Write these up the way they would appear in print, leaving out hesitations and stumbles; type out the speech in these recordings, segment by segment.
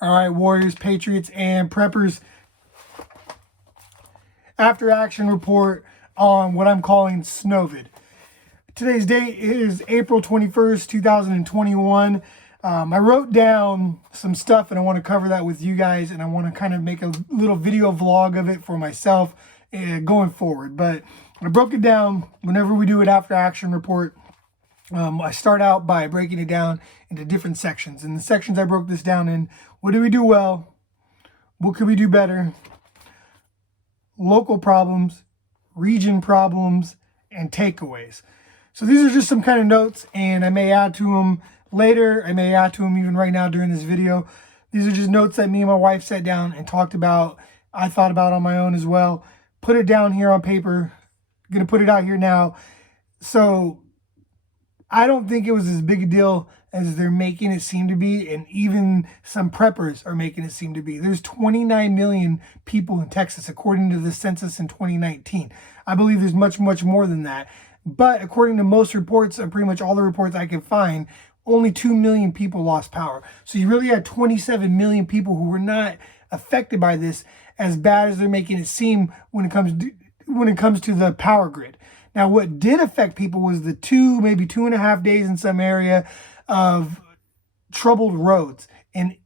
All right, Warriors, Patriots, and Preppers. After action report on what I'm calling Snovid. Today's date is April 21st, 2021. I wrote down some stuff and I want to cover that with you guys, and I want to kind of make a little video vlog of it for myself going forward. But I broke it down. Whenever we do an after action report, I start out by breaking it down into different sections. And the sections I broke this down in: what did we do well? What could we do better? Local problems, region problems, and takeaways. So these are just some kind of notes, and I may add to them later. I may add to them even right now during this video. These are just notes that me and my wife sat down and talked about. I thought about on my own as well. Put it down here on paper. I'm going to put it out here now. So I don't think it was as big a deal as they're making it seem to be, and even some preppers are making it seem to be. There's 29 million people in Texas, according to the census in 2019. I believe there's much, much more than that. But according to most reports, and pretty much all the reports I could find, only 2 million people lost power. So you really had 27 million people who were not affected by this as bad as they're making it seem when it comes to the power grid. Now, what did affect people was the maybe 2.5 days in some area of troubled roads and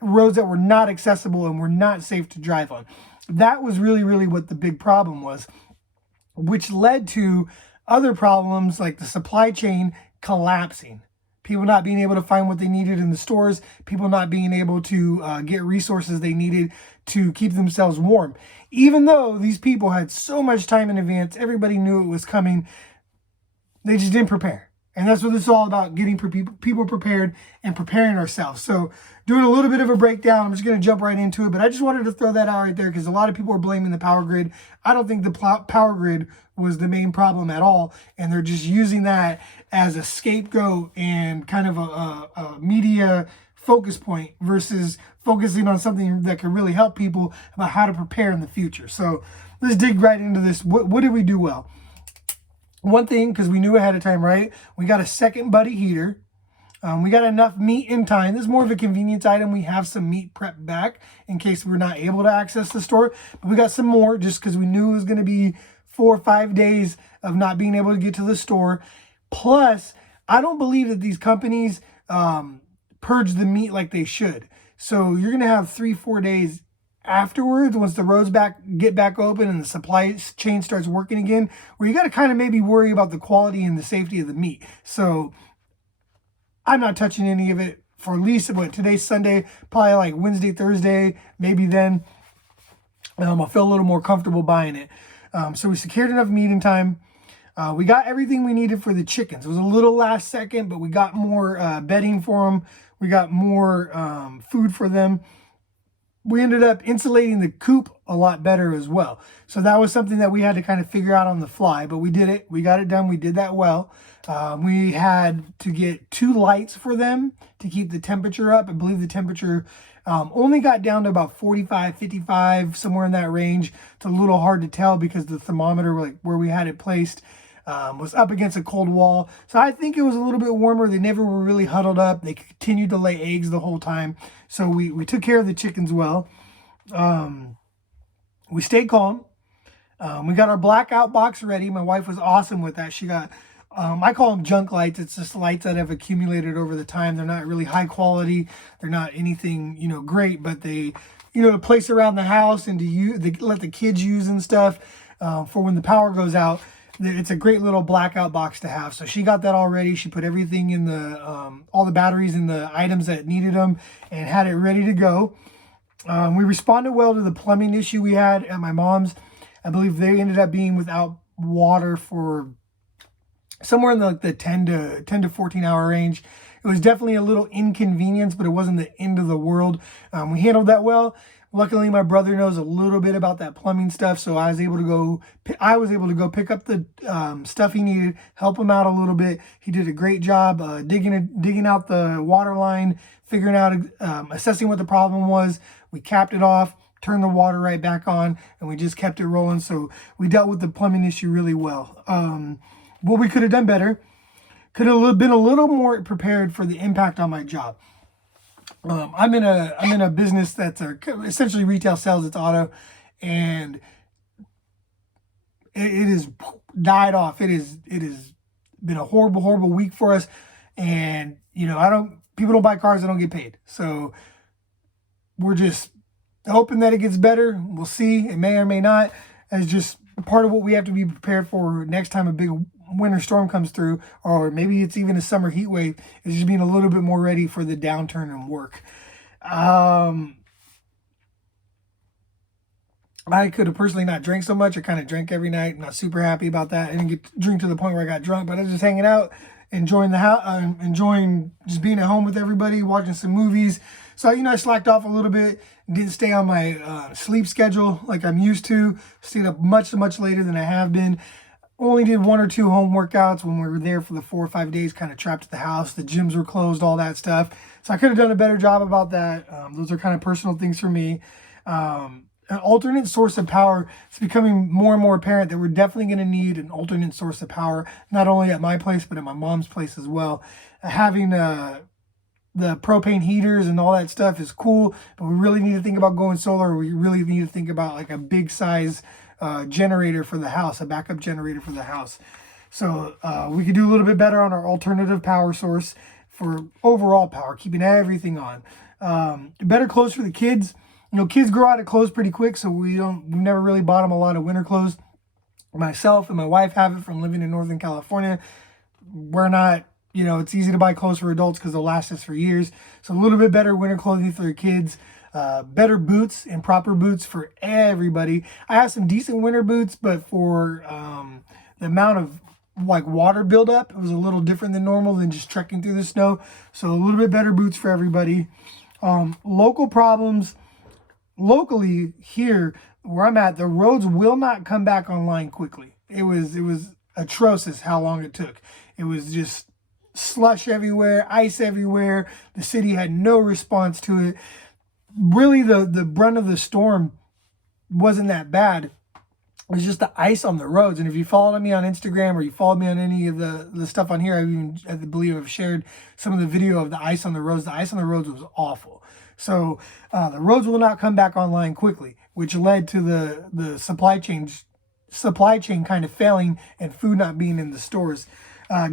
roads that were not accessible and were not safe to drive on. That was really, really what the big problem was, which led to other problems like the supply chain collapsing. People not being able to find what they needed in the stores, people not being able to get resources they needed to keep themselves warm. Even though these people had so much time in advance, everybody knew it was coming, they just didn't prepare. And that's what this is all about, getting people prepared and preparing ourselves. So doing a little bit of a breakdown, I'm just going to jump right into it. But I just wanted to throw that out right there because a lot of people are blaming the power grid. I don't think the power grid was the main problem at all. And they're just using that as a scapegoat and kind of a media focus point versus focusing on something that could really help people about how to prepare in the future. So let's dig right into this. What did we do well? One thing, because we knew ahead of time, right? We got a second buddy heater. We got enough meat in time. This is more of a convenience item. We have some meat prepped back in case we're not able to access the store. But we got some more just because we knew it was going to be 4 or 5 days of not being able to get to the store. Plus, I don't believe that these companies purge the meat like they should. So you're going to have 3-4 days afterwards, once the roads get back open and the supply chain starts working again, where you got to kind of maybe worry about the quality and the safety of the meat. So I'm not touching any of it for at least today's Sunday, probably like Wednesday, Thursday, maybe then I'll feel a little more comfortable buying it. So we secured enough meat in time. We got everything we needed for the chickens. It was a little last second, but we got more bedding for them. We got more food for them. We ended up insulating the coop a lot better as well. So that was something that we had to kind of figure out on the fly, but we did it. We got it done. We did that well. We had to get 2 lights for them to keep the temperature up. I believe the temperature only got down to about 45, 55, somewhere in that range. It's a little hard to tell because the thermometer, like where we had it placed, was up against a cold wall. So I think it was a little bit warmer. They never were really huddled up. They continued to lay eggs the whole time. So we took care of the chickens well. We stayed calm. We got our blackout box ready. My wife was awesome with that. She got, I call them junk lights. It's just lights that have accumulated over the time. They're not really high quality. They're not anything, great, but they, to place around the house and they let the kids use and stuff for when the power goes out. It's a great little blackout box to have. So she got that all ready. She put everything in all the batteries and the items that needed them and had it ready to go. We responded well to the plumbing issue we had at my mom's. I believe they ended up being without water for somewhere in the 10 to 14 hour range. It was definitely a little inconvenience, but it wasn't the end of the world. We handled that well. Luckily, my brother knows a little bit about that plumbing stuff, so I was able to go pick up the stuff he needed, help him out a little bit. He did a great job digging out the water line, figuring out, assessing what the problem was. We capped it off, turned the water right back on, and we just kept it rolling. So we dealt with the plumbing issue really well. What we could have done better, could have been a little more prepared for the impact on my job. I'm in a business that's essentially retail sales. It's auto, and it is died off. It is been a horrible week for us, and people don't buy cars that don't get paid. So we're just hoping that it gets better. We'll see. It may or may not. It's just part of what we have to be prepared for next time a big winter storm comes through, or maybe it's even a summer heat wave. Is just being a little bit more ready for the downturn in work. I could have personally not drank so much. I kind of drank every night. I'm not super happy about that. I didn't get to drink to the point where I got drunk, but I was just hanging out, enjoying the house, enjoying just being at home with everybody, watching some movies. So, I slacked off a little bit, didn't stay on my sleep schedule like I'm used to. Stayed up much later than I have been. Only did 1 or 2 home workouts when we were there for the 4 or 5 days, kind of trapped at the house. The gyms were closed, all that stuff. So I could have done a better job about that. Those are kind of personal things for me. An alternate source of power. It's becoming more and more apparent that we're definitely going to need an alternate source of power, not only at my place, but at my mom's place as well. Having the propane heaters and all that stuff is cool, but we really need to think about going solar. We really need to think about like a big size generator for the house, a backup generator for the house. So we could do a little bit better on our alternative power source for overall power, keeping everything on. Better clothes for the kids. Kids grow out of clothes pretty quick, so we've never really bought them a lot of winter clothes. Myself and my wife have it from living in Northern California. We're not, it's easy to buy clothes for adults because they'll last us for years. So a little bit better winter clothing for the kids. Better boots and proper boots for everybody. I have some decent winter boots, but for the amount of water buildup, it was a little different than normal than just trekking through the snow. So a little bit better boots for everybody. Local problems. Locally here where I'm at, the roads will not come back online quickly. It was atrocious how long it took. It was just slush everywhere, ice everywhere. The city had no response to it. Really, the brunt of the storm wasn't that bad. It was just the ice on the roads. And if you followed me on Instagram or you followed me on any of the stuff on here, I believe I've shared some of the video of the ice on the roads. The ice on the roads was awful. So the roads will not come back online quickly, which led to the supply chain kind of failing and food not being in the stores.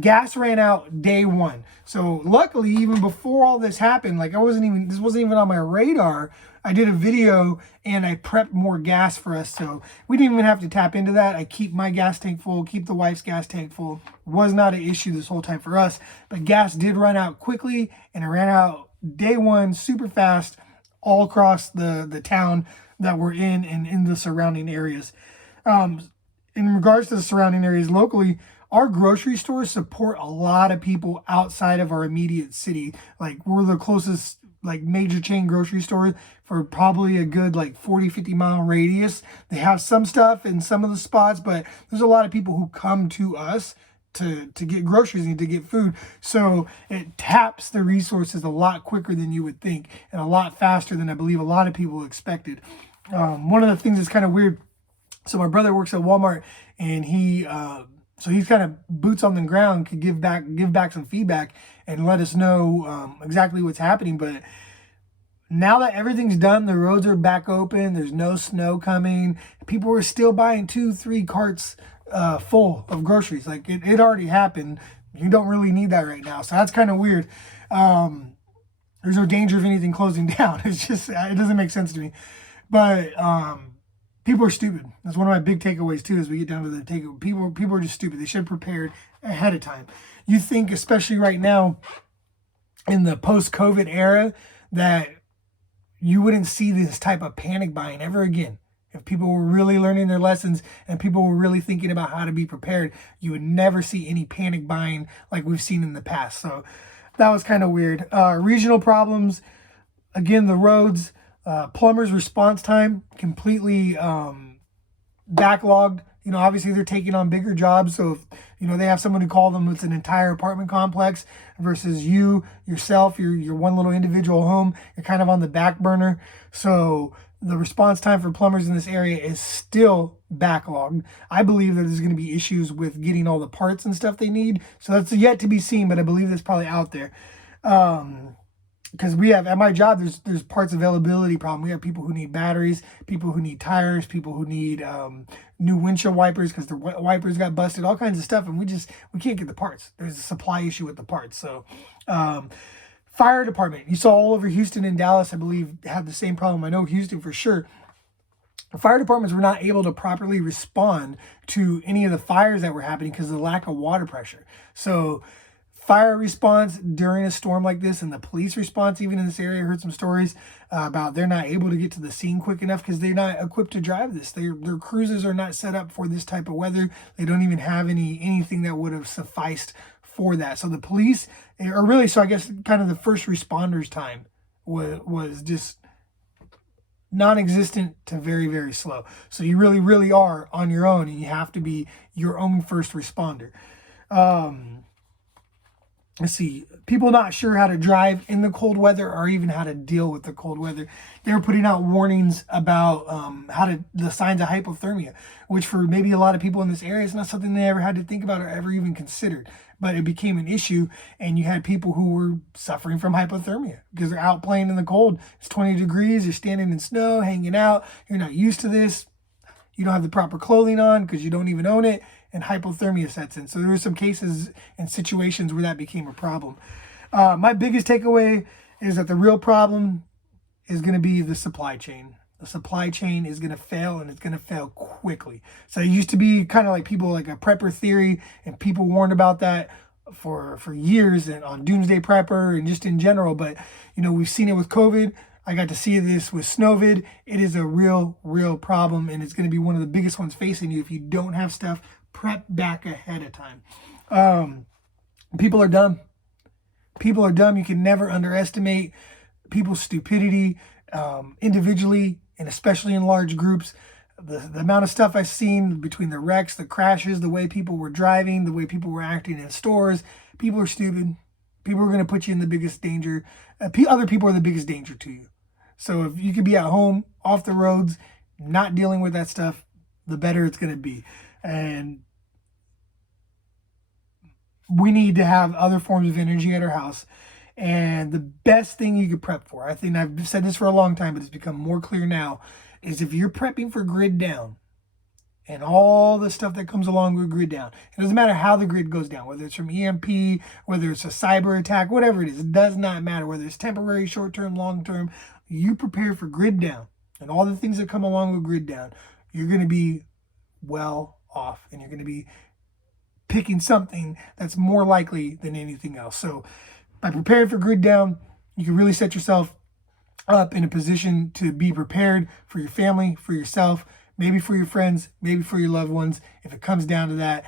Gas ran out day 1. So luckily, even before all this happened, this wasn't even on my radar. I did a video and I prepped more gas for us. So we didn't even have to tap into that. I keep my gas tank full, keep the wife's gas tank full. Was not an issue this whole time for us, but gas did run out quickly, and it ran out day 1 super fast all across the town that we're in and in the surrounding areas. In regards to the surrounding areas locally, our grocery stores support a lot of people outside of our immediate city. Like, we're the closest major chain grocery store for probably a good 40-50 mile radius. They have some stuff in some of the spots, but there's a lot of people who come to us to get groceries and to get food. So it taps the resources a lot quicker than you would think, and a lot faster than I believe a lot of people expected. One of the things that's kind of weird, so my brother works at Walmart, and he's kind of boots on the ground, could give back some feedback and let us know exactly what's happening. But now that everything's done, the roads are back open, there's no snow coming, people are still buying 2-3 carts full of groceries. It already happened. You don't really need that right now. So that's kind of weird. There's no danger of anything closing down. It's just, it doesn't make sense to me. But people are stupid. That's one of my big takeaways too, as we get down to the takeaway. People are just stupid. They should have prepared ahead of time. You think, especially right now in the post-COVID era, that you wouldn't see this type of panic buying ever again. If people were really learning their lessons and people were really thinking about how to be prepared, you would never see any panic buying like we've seen in the past. So that was kind of weird. Regional problems, again, the roads, plumbers' response time completely backlogged. Obviously they're taking on bigger jobs. So if, they have someone to call them, it's an entire apartment complex versus yourself, your one little individual home, you're kind of on the back burner. So the response time for plumbers in this area is still backlogged. I believe that there's going to be issues with getting all the parts and stuff they need. So that's yet to be seen, but I believe that's probably out there. because we have, at my job, there's parts availability problem. We have people who need batteries, people who need tires, people who need new windshield wipers because their wipers got busted, all kinds of stuff, and we can't get the parts. There's a supply issue with the parts. So fire department, you saw all over Houston and Dallas, I believe, had the same problem. I know Houston for sure. The fire departments were not able to properly respond to any of the fires that were happening because of the lack of water pressure. So fire response during a storm like this, and the police response even in this area, I heard some stories about they're not able to get to the scene quick enough because they're not equipped to drive this. Their cruises are not set up for this type of weather. They don't even have anything that would have sufficed for that. So the police, or really, so I guess kind of the first responders' time was just non-existent to very, very slow. So you really, really are on your own, and you have to be your own first responder. Let's see, people not sure how to drive in the cold weather or even how to deal with the cold weather. They were putting out warnings about the signs of hypothermia, which for maybe a lot of people in this area is not something they ever had to think about or ever even considered. But it became an issue, and you had people who were suffering from hypothermia because they're out playing in the cold. It's 20 degrees, you're standing in snow, hanging out, you're not used to this. You don't have the proper clothing on because you don't even own it, and hypothermia sets in. So there were some cases and situations where that became a problem. My biggest takeaway is that the real problem is going to be the supply chain. The supply chain is going to fail, and it's going to fail quickly. So it used to be kind of like people like a prepper theory, and people warned about that for years and on Doomsday Prepper and just in general. But, we've seen it with COVID. I got to see this with Snovid. It is a real, real problem, and it's going to be one of the biggest ones facing you if you don't have stuff prepped back ahead of time. People are dumb. People are dumb. You can never underestimate people's stupidity individually and especially in large groups. The amount of stuff I've seen between the wrecks, the crashes, the way people were driving, the way people were acting in stores, people are stupid. People are going to put you in the biggest danger. Other people are the biggest danger to you. So if you could be at home, off the roads, not dealing with that stuff, the better it's going to be. And we need to have other forms of energy at our house. And the best thing you could prep for, I think I've said this for a long time, but it's become more clear now, is if you're prepping for grid down and all the stuff that comes along with grid down, it doesn't matter how the grid goes down, whether it's from EMP, whether it's a cyber attack, whatever it is, it does not matter, whether it's temporary, short-term, long-term, you prepare for grid down and all the things that come along with grid down, you're going to be well off, and you're going to be picking something that's more likely than anything else. So by preparing for grid down, you can really set yourself up in a position to be prepared for your family, for yourself, maybe for your friends, maybe for your loved ones, if it comes down to that.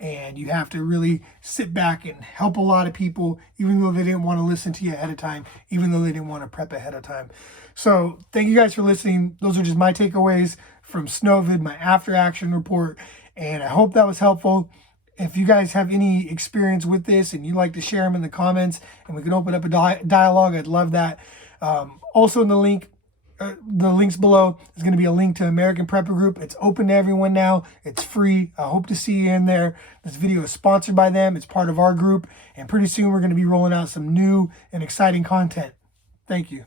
And you have to really sit back and help a lot of people, even though they didn't want to listen to you ahead of time, even though they didn't want to prep ahead of time. So thank you guys for listening. Those are just my takeaways from Snovid, my after action report. And I hope that was helpful. If you guys have any experience with this and you'd like to share them in the comments and we can open up a dialogue, I'd love that. Also in the links below is going to be a link to American Prepper Group. It's open to everyone now. It's free. I hope to see you in there. This video is sponsored by them. It's part of our group. And pretty soon we're going to be rolling out some new and exciting content. Thank you.